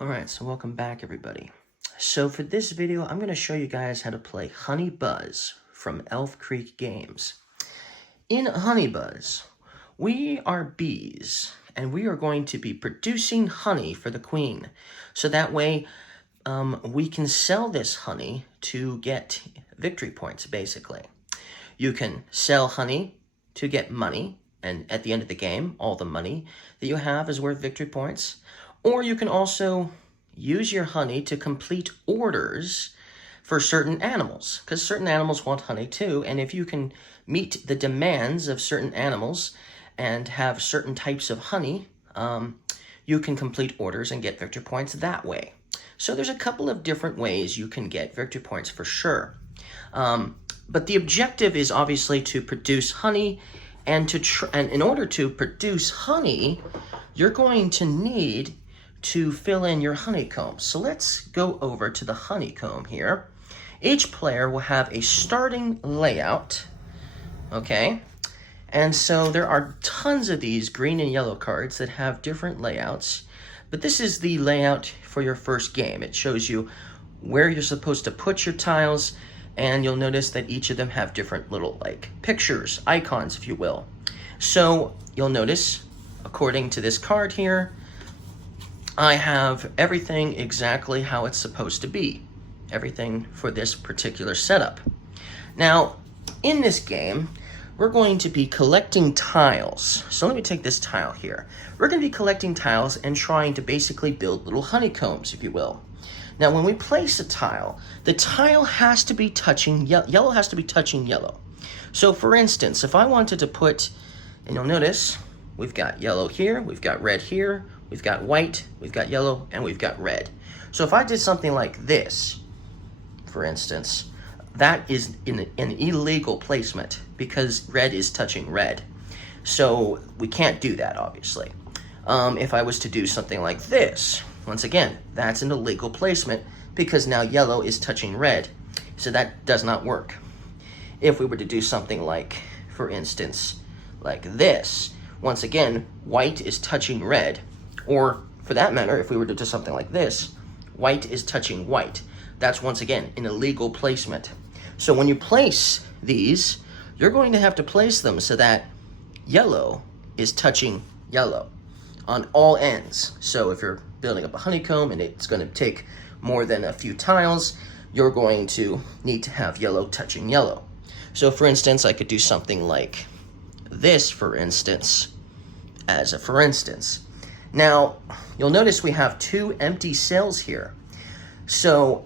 Alright, so welcome back everybody. So for this video, I'm going to show you guys how to play Honey Buzz from Elf Creek Games. In Honey Buzz, we are bees, and we are going to be producing honey for the queen. So that way, we can sell this honey to get victory points, basically. You can sell honey to get money, and at the end of the game, all the money that you have is worth victory points. Or you can also use your honey to complete orders for certain animals, because certain animals want honey too, and if you can meet the demands of certain animals and have certain types of honey, you can complete orders and get victory points that way. So there's a couple of different ways you can get victory points for sure. But the objective is obviously to produce honey, and in order to produce honey, you're going to need to fill in your honeycomb. So let's go over to the honeycomb here. Each player will have a starting layout, okay? And so there are tons of these green and yellow cards that have different layouts, but this is the layout for your first game. It shows you where you're supposed to put your tiles, and you'll notice that each of them have different little like pictures, icons, if you will. So you'll notice, according to this card here, I have everything exactly how it's supposed to be. Everything for this particular setup. Now, in this game, we're going to be collecting tiles. So let me take this tile here. We're going to be collecting tiles and trying to basically build little honeycombs, if you will. Now, when we place a tile, the tile has to be touching yellow has to be touching yellow. So, for instance, if I wanted to put, and you'll notice, we've got yellow here, we've got red here, we've got white, we've got yellow, and we've got red. So if I did something like this, for instance, that is an illegal placement because red is touching red. So we can't do that, obviously. If I was to do something like this, once again, that's an illegal placement because now yellow is touching red. So that does not work. If we were to do something like, for instance, like this, once again, white is touching red. Or, for that matter, if we were to do something like this, white is touching white. That's, once again, an illegal placement. So when you place these, you're going to have to place them so that yellow is touching yellow on all ends. So if you're building up a honeycomb and it's going to take more than a few tiles, you're going to need to have yellow touching yellow. So, for instance, I could do something like this, for instance, as a for instance. Now, you'll notice we have two empty cells here. So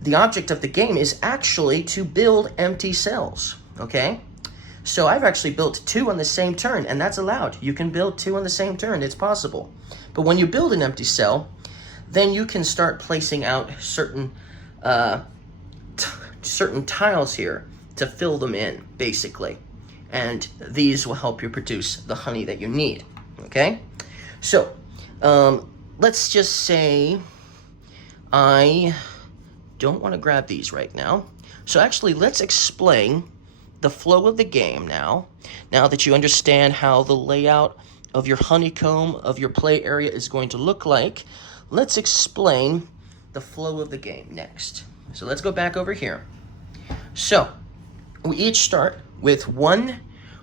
the object of the game is actually to build empty cells, okay? So I've actually built two on the same turn, and that's allowed. You can build two on the same turn, it's possible. But when you build an empty cell, then you can start placing out certain tiles here to fill them in, basically. And these will help you produce the honey that you need, okay? So, let's just say I don't want to grab these right now. So actually, let's explain the flow of the game now. Now that you understand how the layout of your honeycomb, of your play area is going to look like, let's explain the flow of the game next. So let's go back over here. So, we each start with one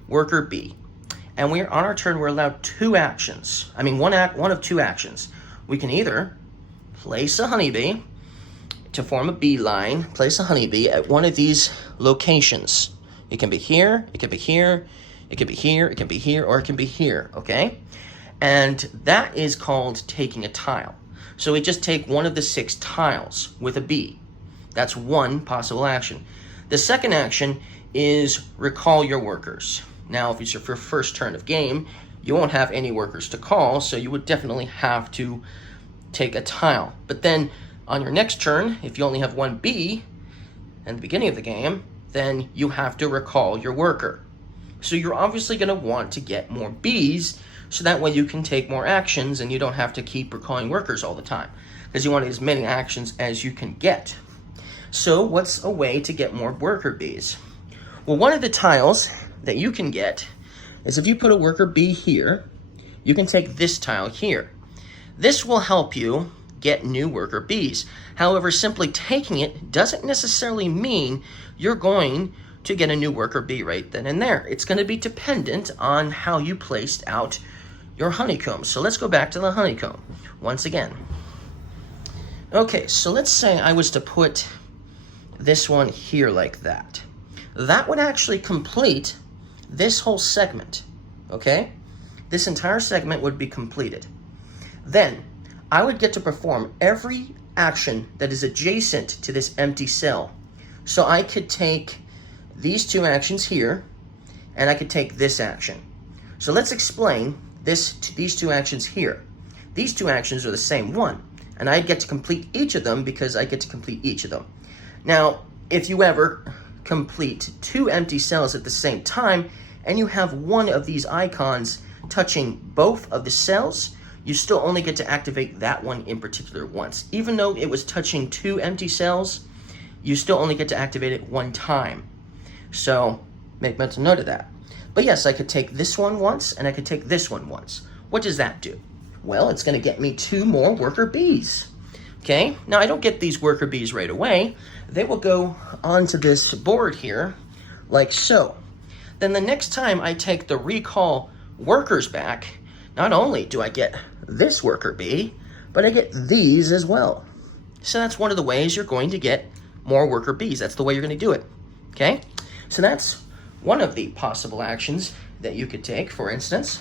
worker bee. And on our turn, we're allowed two actions. I mean, one of two actions. We can either place a honeybee to form a bee line, place a honeybee at one of these locations. It can be here, it can be here, it can be here, it can be here, or it can be here, okay? And that is called taking a tile. So we just take one of the 6 tiles with a bee. That's one possible action. The second action is recall your workers. Now, if it's your first turn of game, you won't have any workers to call, so you would definitely have to take a tile. But then, on your next turn, if you only have one bee at the beginning of the game, then you have to recall your worker. So you're obviously going to want to get more bees, so that way you can take more actions and you don't have to keep recalling workers all the time, because you want as many actions as you can get. So what's a way to get more worker bees? Well, one of the tiles that you can get is if you put a worker bee here, you can take this tile here. This will help you get new worker bees. However, simply taking it doesn't necessarily mean you're going to get a new worker bee right then and there. It's going to be dependent on how you placed out your honeycomb. So let's go back to the honeycomb once again. Okay, so let's say I was to put this one here like that. That would actually complete this whole segment, okay? This entire segment would be completed. Then I would get to perform every action that is adjacent to this empty cell. So I could take these two actions here, and I could take this action. So let's explain these two actions here. These two actions are the same one, and I get to complete each of them because I get to complete each of them. Now, if you ever complete two empty cells at the same time, and you have one of these icons touching both of the cells, you still only get to activate that one in particular once. Even though it was touching two empty cells, you still only get to activate it one time. So make mental note of that. But yes, I could take this one once, and I could take this one once. What does that do? Well, it's going to get me 2 more worker bees. Okay, now I don't get these worker bees right away. They will go onto this board here, like so. Then the next time I take the recall workers back, not only do I get this worker bee, but I get these as well. So that's one of the ways you're going to get more worker bees. That's the way you're going to do it. Okay, so that's one of the possible actions that you could take. For instance,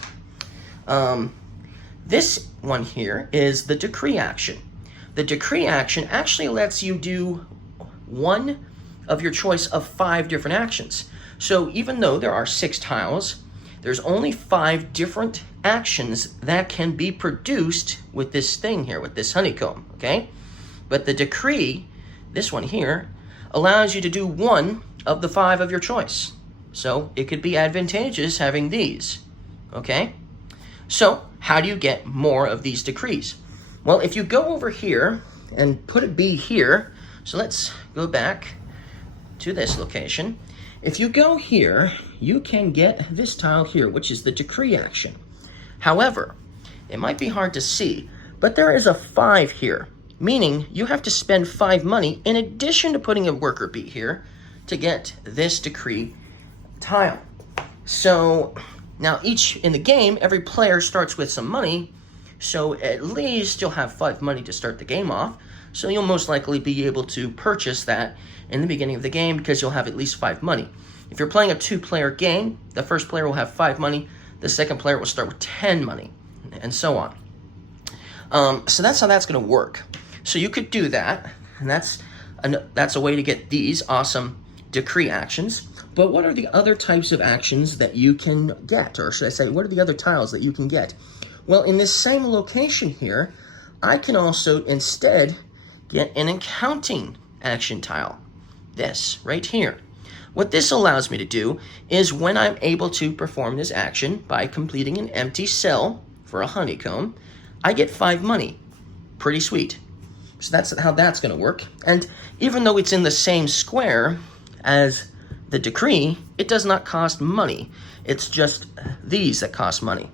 this one here is the decree action. The decree action actually lets you do one of your choice of 5 different actions. So even though there are 6 tiles, there's only 5 different actions that can be produced with this thing here, with this honeycomb, okay? But the decree, this one here, allows you to do one of the 5 of your choice. So it could be advantageous having these, okay? So how do you get more of these decrees? Well, if you go over here and put a bee here, so let's go back to this location. If you go here, you can get this tile here, which is the decree action. However, it might be hard to see, but there is a 5 here, meaning you have to spend 5 money in addition to putting a worker bee here to get this decree tile. So now in the game, every player starts with some money, so at least you'll have 5 money to start the game off. So you'll most likely be able to purchase that in the beginning of the game because you'll have at least 5 money. If you're playing a 2-player game, the first player will have 5 money, the second player will start with 10 money, and so on. So that's how that's going to work. So you could do that, and that's a way to get these awesome decree actions. But what are the other types of actions that you can get? Or should I say, what are the other tiles that you can get? Well, in this same location here, I can also instead get an accounting action tile. This right here. What this allows me to do is when I'm able to perform this action by completing an empty cell for a honeycomb, I get 5 money. Pretty sweet. So that's how that's going to work. And even though it's in the same square as the decree, it does not cost money. It's just these that cost money.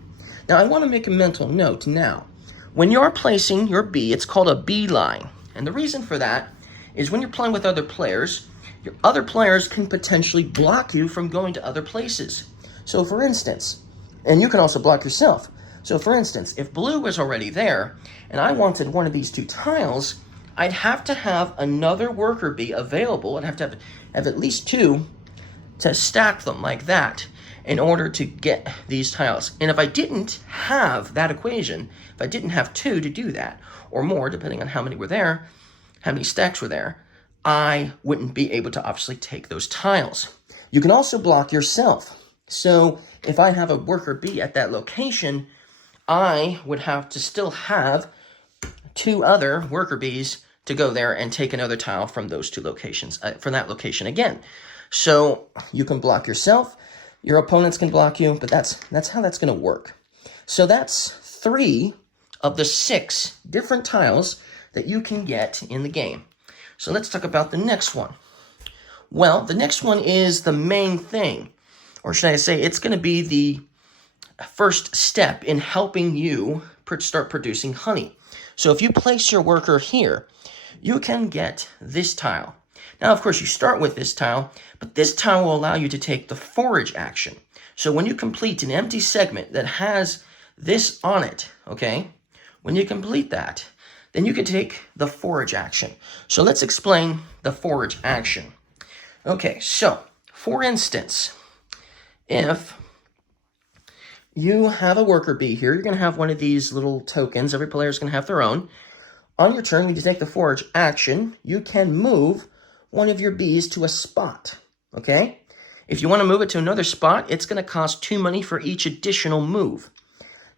Now I want to make a mental note now. When you're placing your bee, it's called a bee line. And the reason for that is when you're playing with other players, your other players can potentially block you from going to other places. So for instance, and you can also block yourself. So for instance, if blue was already there and I wanted one of these 2 tiles, I'd have to have another worker bee available. I'd have to have at least 2 to stack them like that in order to get these tiles. And if I didn't have that equation, if I didn't have 2 to do that, or more, depending on how many were there, how many stacks were there, I wouldn't be able to obviously take those tiles. You can also block yourself. So if I have a worker bee at that location, I would have to still have 2 other worker bees to go there and take another tile from those 2 locations, from that location again. So you can block yourself, your opponents can block you, but that's how that's going to work. So that's 3 of the 6 different tiles that you can get in the game. So let's talk about the next one. Well, the next one is the main thing, or should I say it's going to be the first step in helping you start producing honey. So if you place your worker here, you can get this tile. Now, of course, you start with this tile, but this tile will allow you to take the forage action. So when you complete an empty segment that has this on it, okay, when you complete that, then you can take the forage action. So let's explain the forage action. Okay, so for instance, if you have a worker bee here, you're going to have one of these little tokens. Every player is going to have their own. On your turn, when you take the forage action, you can move one of your bees to a spot, okay? If you want to move it to another spot, it's going to cost 2 money for each additional move.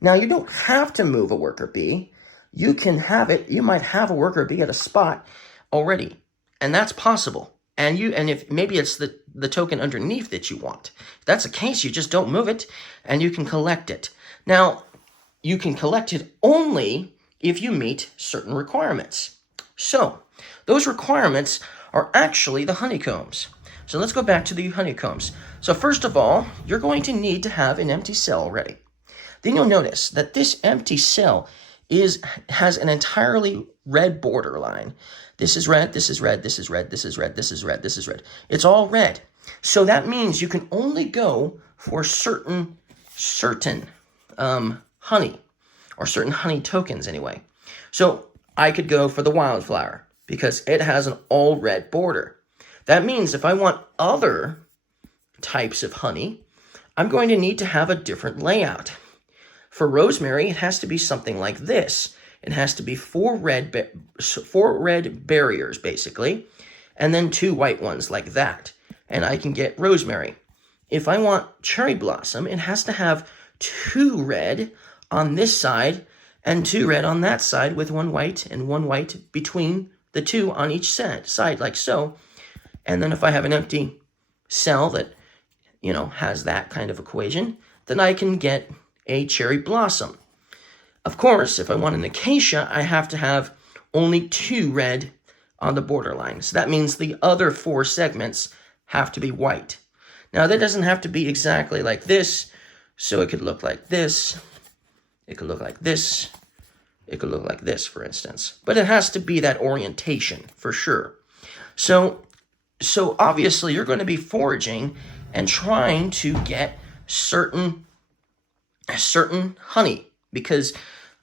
Now, you don't have to move a worker bee. You can have it. You might have a worker bee at a spot already, and that's possible. And if maybe it's the token underneath that you want. If that's the case, you just don't move it, and you can collect it. Now, you can collect it only if you meet certain requirements. So, those requirements are actually the honeycombs. So let's go back to the honeycombs. So first of all, you're going to need to have an empty cell ready. Then you'll notice that this empty cell has an entirely red border line. This is red, this is red, this is red, this is red, this is red, this is red. It's all red. So that means you can only go for certain honey, or certain honey tokens anyway. So I could go for the wildflower because it has an all red border. That means if I want other types of honey, I'm going to need to have a different layout. For rosemary, it has to be something like this. It has to be four red barriers, basically, and then 2 white ones like that. And I can get rosemary. If I want cherry blossom, it has to have 2 red on this side and 2 red on that side with 1 white and 1 white between the 2 on each side, like so. And then if I have an empty cell that, has that kind of equation, then I can get a cherry blossom. Of course, if I want an acacia, I have to have only 2 red on the borderline. So that means the other 4 segments have to be white. Now, that doesn't have to be exactly like this. So it could look like this. It could look like this. It could look like this, for instance. But it has to be that orientation, for sure. So obviously, you're going to be foraging and trying to get certain honey, because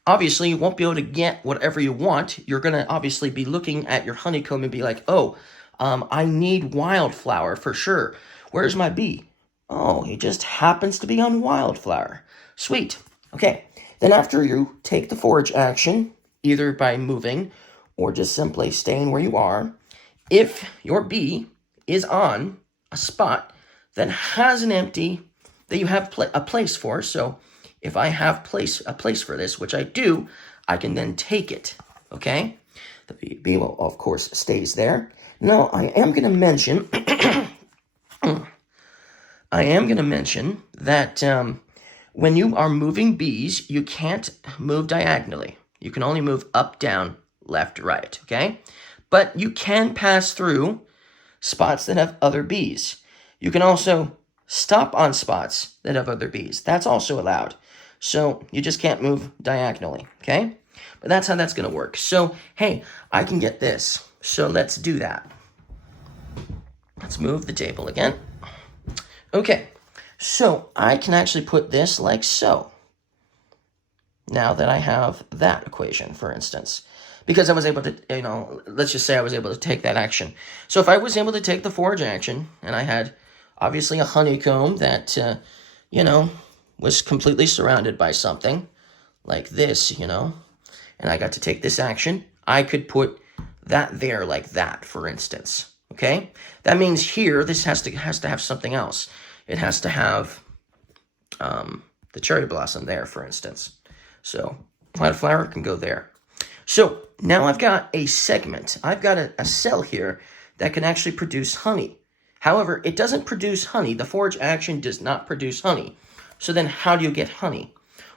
obviously you won't be able to get whatever you want. You're going to obviously be looking at your honeycomb and be like, oh, I need wildflower for sure. Where's my bee? Oh, he just happens to be on wildflower. Sweet. Okay. Then after you take the forage action, either by moving or just simply staying where you are, if your bee is on a spot that has an empty, that you have a place for, so if I have a place for this, which I do, I can then take it, okay? The bee will, of course, stays there. Now, I am going to mention, that when you are moving bees, you can't move diagonally. You can only move up, down, left, right, okay? But you can pass through spots that have other bees. You can also stop on spots that have other bees. That's also allowed. So you just can't move diagonally, okay? But that's how that's going to work. So, hey, I can get this. So let's do that. Let's move the table again. Okay, so I can actually put this like so. Now that I have that equation, for instance. Because I was able to, let's just say I was able to take that action. So if I was able to take the forage action, and I had obviously a honeycomb that, was completely surrounded by something like this, and I got to take this action, I could put that there like that, for instance, okay? That means here, this has to have something else. It has to have the cherry blossom there, for instance. So wildflower can go there. So now I've got a segment. I've got a cell here that can actually produce honey. However, it doesn't produce honey. The forage action does not produce honey. So then how do you get honey?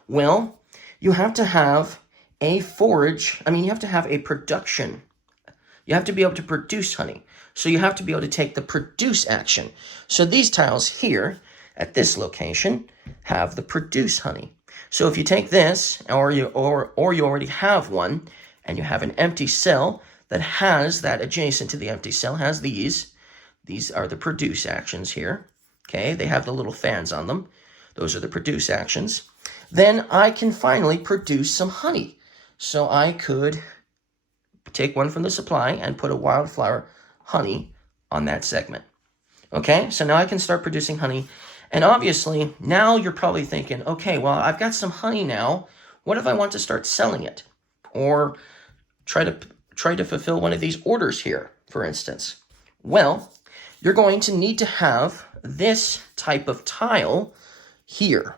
Well, you have to have a you have to have a production. You have to be able to produce honey. So you have to be able to take the produce action. So these tiles here at this location have the produce honey. So if you take this, or you already have one, and you have an empty cell that has that adjacent to the empty cell, has these. These are the produce actions here. Okay, they have the little fans on them. Those are the produce actions. Then I can finally produce some honey. So I could take one from the supply and put a wildflower honey on that segment. Okay, so now I can start producing honey. And obviously, now you're probably thinking, okay, well, I've got some honey now. What if I want to start selling it? Or try to fulfill one of these orders here, for instance. Well, you're going to need to have this type of tile here.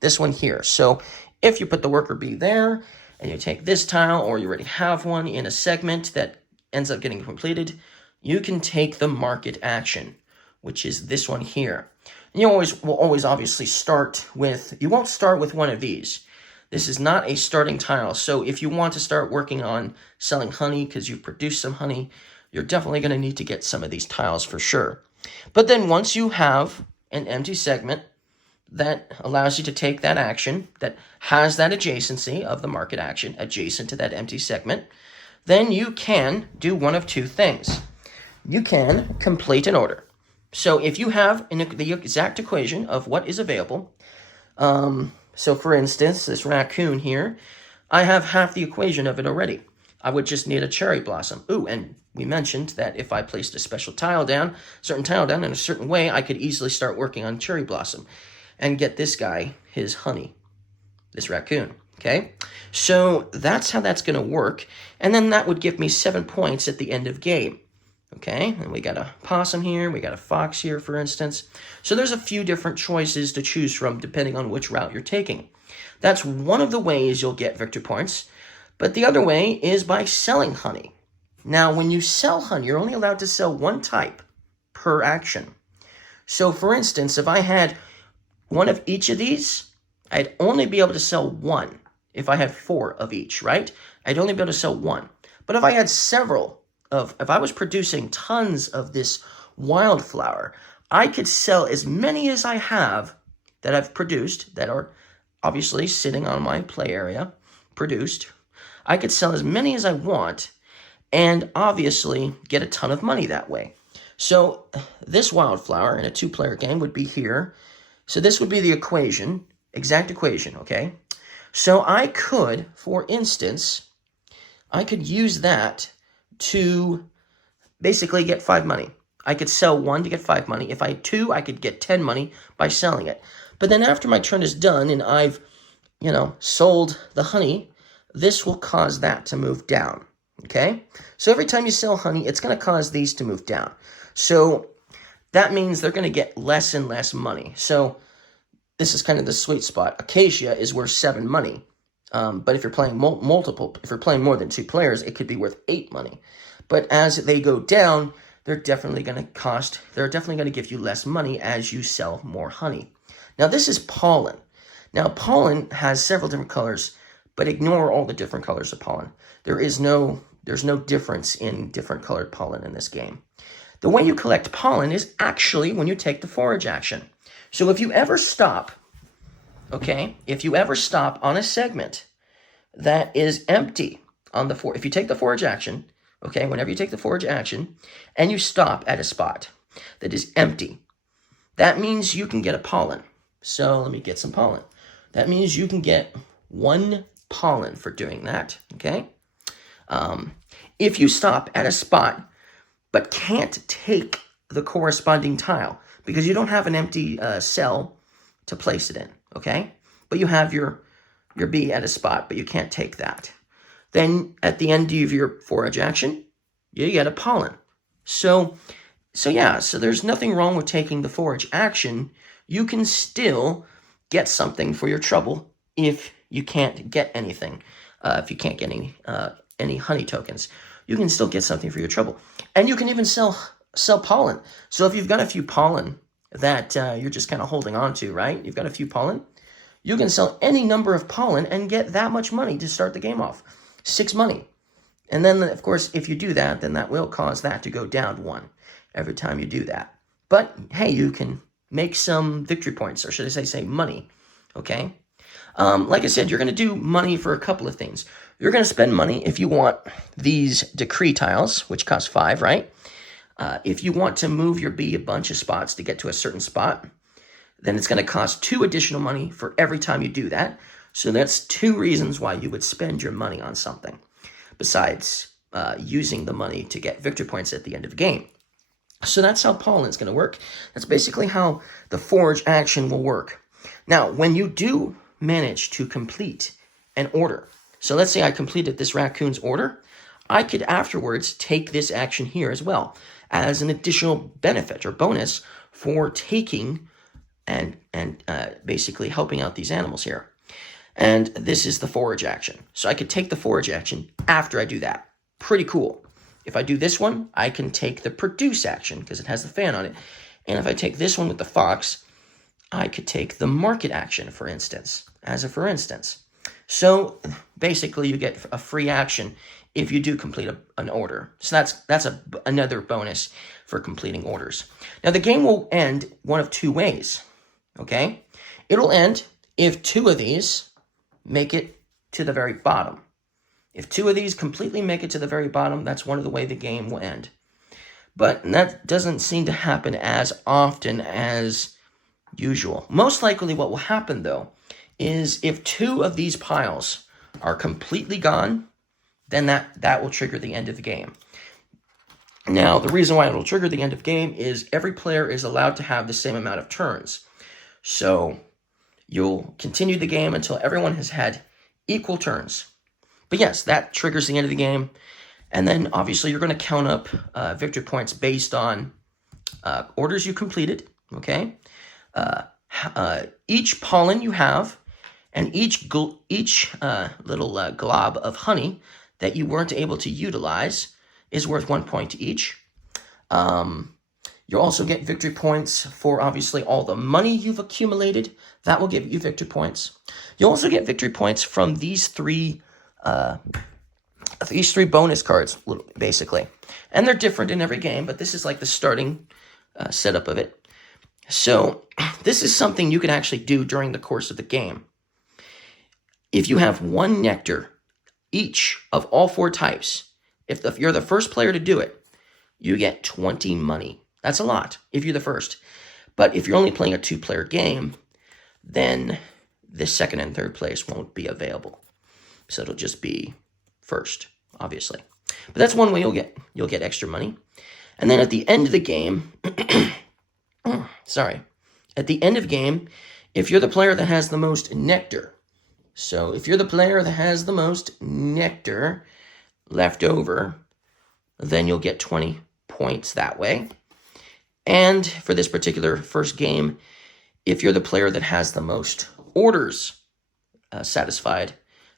This one here. So if you put the worker bee there, and you take this tile, or you already have one in a segment that ends up getting completed, you can take the market action, which is this one here. And you will always obviously start with, you won't start with one of these. This is not a starting tile. So if you want to start working on selling honey because you've produced some honey, you're definitely going to need to get some of these tiles for sure. But then once you have an empty segment that allows you to take that action, that has that adjacency of the market action adjacent to that empty segment, then you can do one of two things. You can complete an order. So if you have the exact equation of what is available, so for instance, this raccoon here, I have half the equation of it already. I would just need a cherry blossom. Ooh, and we mentioned that if I placed a special tile down, certain tile down in a certain way, I could easily start working on cherry blossom and get this guy his honey, this raccoon, okay? So that's how that's going to work, and then that would give me 7 points at the end of game, okay? And we got a possum here, we got a fox here, for instance. So there's a few different choices to choose from depending on which route you're taking. That's one of the ways you'll get victory points, but the other way is by selling honey. Now, when you sell honey, you're only allowed to sell one type per action. So, for instance, if I had one of each of these, I'd only be able to sell one. If I had 4 of each, right? I'd only be able to sell one. But if I had if I was producing tons of this wildflower, I could sell as many as I have that I've produced, that are obviously sitting on my play area, produced. I could sell as many as I want and obviously get a ton of money that way. So this wildflower in a 2-player game would be here. So this would be the equation, exact equation, okay? So I could, for instance, I could use that to basically get 5 money. I could sell 1 to get 5 money. If I had 2, I could get 10 money by selling it. But then after my turn is done and I've, sold the honey, this will cause that to move down, okay? So every time you sell honey, it's going to cause these to move down. So that means they're going to get less and less money. So this is kind of the sweet spot. Acacia is worth 7 money. But if you're playing if you're playing more than 2 players, it could be worth 8 money. But as they go down, they're definitely going to give you less money as you sell more honey. Now this is pollen. Now pollen has several different colors, but ignore all the different colors of pollen. There's no difference in different colored pollen in this game. The way you collect pollen is actually when you take the forage action. So if you ever stop, if you ever stop on a segment that is empty on if you take the forage action, whenever you take the forage action and you stop at a spot that is empty, that means you can get a pollen. So let me get some pollen. That means you can get 1 pollen for doing that, okay? If you stop at a spot but can't take the corresponding tile because you don't have an empty cell to place it in, okay? But you have your bee at a spot, but you can't take that. Then at the end of your forage action, you get a pollen. So there's nothing wrong with taking the forage action. You can still get something for your trouble if you can't get anything. If you can't get any honey tokens, you can still get something for your trouble. And you can even sell pollen. So if you've got a few pollen that you're just kind of holding on to, right? You've got a few pollen. You can sell any number of pollen and get that much money to start the game off. 6 money. And then, of course, if you do that, then that will cause that to go down 1 every time you do that. But, hey, you can make some victory points, or should I say money, okay? Like I said, you're going to do money for a couple of things. You're going to spend money if you want these decree tiles, which cost 5, right? If you want to move your bee a bunch of spots to get to a certain spot, then it's going to cost 2 additional money for every time you do that. So that's 2 reasons why you would spend your money on something, besides using the money to get victory points at the end of the game. So that's how pollen's going to work. That's basically how the forage action will work. Now, when you do manage to complete an order, so let's say I completed this raccoon's order, I could afterwards take this action here as well as an additional benefit or bonus for taking and basically helping out these animals here. And this is the forage action. So I could take the forage action after I do that. Pretty cool. If I do this one, I can take the produce action because it has the fan on it. And if I take this one with the fox, I could take the market action, for instance, for instance. So basically you get a free action if you do complete an order. So that's another bonus for completing orders. Now the game will end one of 2 ways, okay? It'll end if 2 of these make it to the very bottom. If 2 of these completely make it to the very bottom, that's one of the way the game will end. But that doesn't seem to happen as often as usual. Most likely what will happen, though, is if 2 of these piles are completely gone, then that will trigger the end of the game. Now, the reason why it will trigger the end of the game is every player is allowed to have the same amount of turns. So you'll continue the game until everyone has had equal turns. But yes, that triggers the end of the game. And then obviously you're going to count up victory points based on orders you completed, okay? Each pollen you have and each little glob of honey that you weren't able to utilize is worth 1 point each. You'll also get victory points for obviously all the money you've accumulated. That will give you victory points. You'll also get victory points from these three bonus cards, basically. And they're different in every game, but this is like the starting setup of it. So this is something you can actually do during the course of the game. If you have 1 nectar each of all 4 types, if you're the first player to do it, you get 20 money. That's a lot if you're the first. But if you're only playing a 2-player game, then the second and third place won't be available. So it'll just be first, obviously. But that's one way you'll get extra money. And then at the end of the game, at the end of the game, if you're the player that has the most nectar, so if you're the player that has the most nectar left over, then you'll get 20 points that way. And for this particular first game, if you're the player that has the most orders satisfied,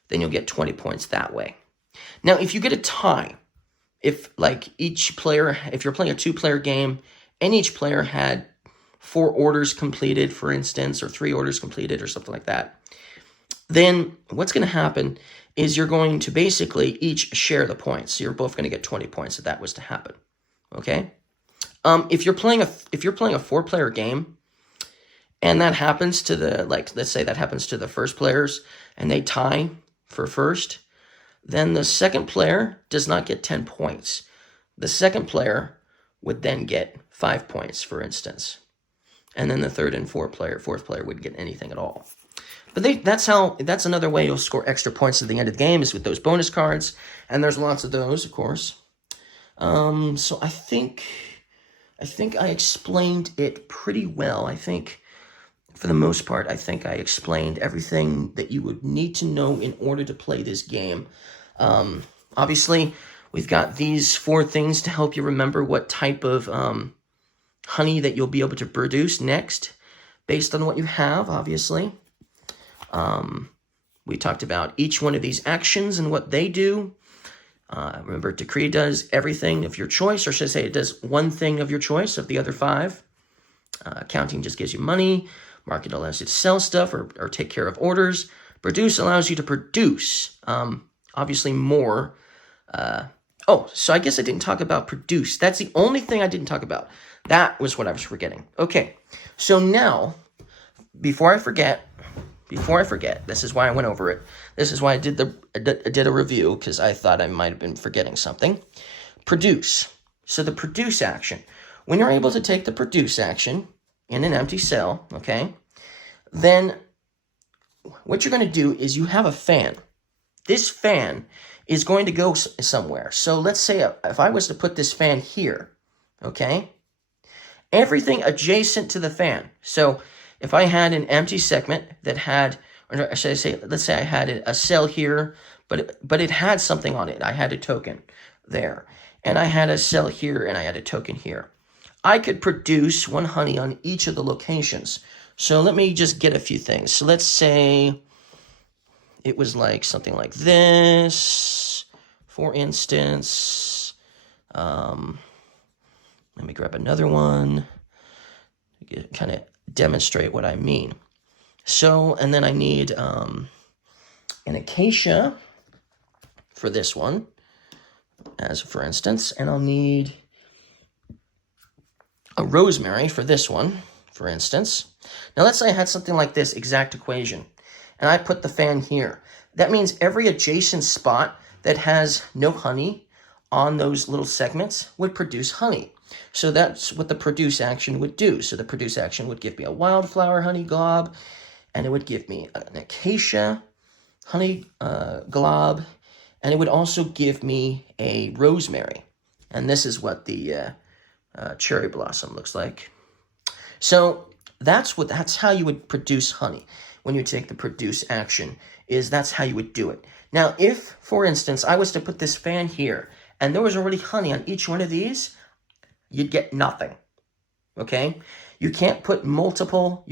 then you'll get 20 points that way. Now, if you get a tie, if you're playing a 2-player game and each player had 4 orders completed, for instance, or 3 orders completed or something like that, then what's going to happen is you're going to basically each share the points. So you're both going to get 20 points if that was to happen. Okay? If you're playing a 4-player game and that happens to let's say that happens to the first players and they tie for first, then the second player does not get 10 points. The second player would then get 5 points, for instance. And then the third and fourth player wouldn't get anything at all. But that's another way you'll score extra points at the end of the game is with those bonus cards. And there's lots of those, of course. So I think I explained it pretty well. I think, for the most part, I explained everything that you would need to know in order to play this game. Obviously, we've got these 4 things to help you remember what type of honey that you'll be able to produce next, based on what you have, obviously. We talked about each one of these actions and what they do. Remember, Decree does everything of your choice, or should I say it does one thing of your choice of the other 5. Counting just gives you money. Market allows you to sell stuff or take care of orders. Produce allows you to produce, obviously, more. So I guess I didn't talk about produce. That's the only thing I didn't talk about. That was what I was forgetting. Okay, so now, before I forget, before I forget, this is why I went over it. This is why I did a review, because I thought I might have been forgetting something. Produce. So the produce action. When you're able to take the produce action in an empty cell, okay, then what you're going to do is you have a fan. This fan is going to go somewhere. So let's say if I was to put this fan here, okay, everything adjacent to the fan. So if I had an empty segment that had, or should I say, let's say I had a cell here, but it had something on it. I had a token there. And I had a cell here, and I had a token here. I could produce one honey on each of the locations. So let me just get a few things. So let's say it was like something like this, for instance. Let me grab another one to kind of demonstrate what I mean. So, and then I need an acacia for this one, as for instance, and I'll need a rosemary for this one, for instance. Now let's say I had something like this exact equation, and I put the fan here. That means every adjacent spot that has no honey on those little segments would produce honey. So that's what the produce action would do. So the produce action would give me a wildflower honey glob, and it would give me an acacia honey glob, and it would also give me a rosemary. And this is what the cherry blossom looks like. So that's how you would produce honey. When you take the produce action, that's how you would do it. Now, if, for instance, I was to put this fan here, and there was already honey on each one of these, you'd get nothing, okay? You cannot put multiple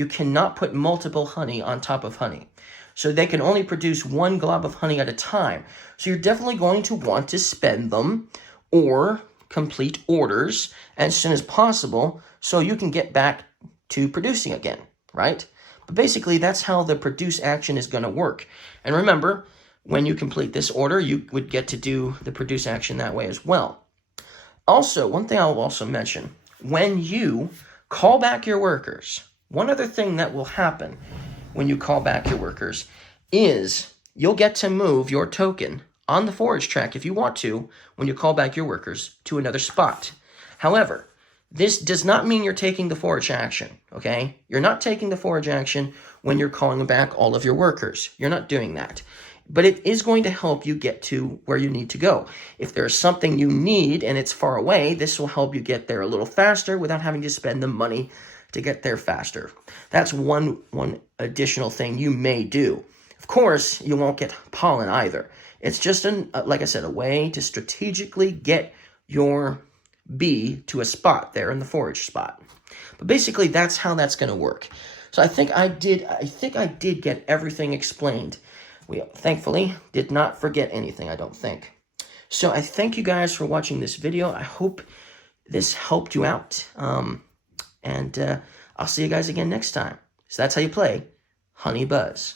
honey on top of honey. So they can only produce one glob of honey at a time. So you're definitely going to want to spend them or complete orders as soon as possible so you can get back to producing again, right? But basically, that's how the produce action is going to work. And remember, when you complete this order, you would get to do the produce action that way as well. Also, one thing I'll also mention, when you call back your workers, one other thing that will happen when you call back your workers is you'll get to move your token on the forage track if you want to when you call back your workers to another spot. However, this does not mean you're taking the forage action, okay? You're not taking the forage action when you're calling back all of your workers. You're not doing that. But it is going to help you get to where you need to go. If there's something you need and it's far away, this will help you get there a little faster without having to spend the money to get there faster. That's one additional thing you may do. Of course, you won't get pollen either. It's just, like I said, a way to strategically get your bee to a spot there in the forage spot. But basically, that's how that's going to work. So I think I did get everything explained. We thankfully did not forget anything, I don't think. So I thank you guys for watching this video. I hope this helped you out. And I'll see you guys again next time. So that's how you play Honey Buzz.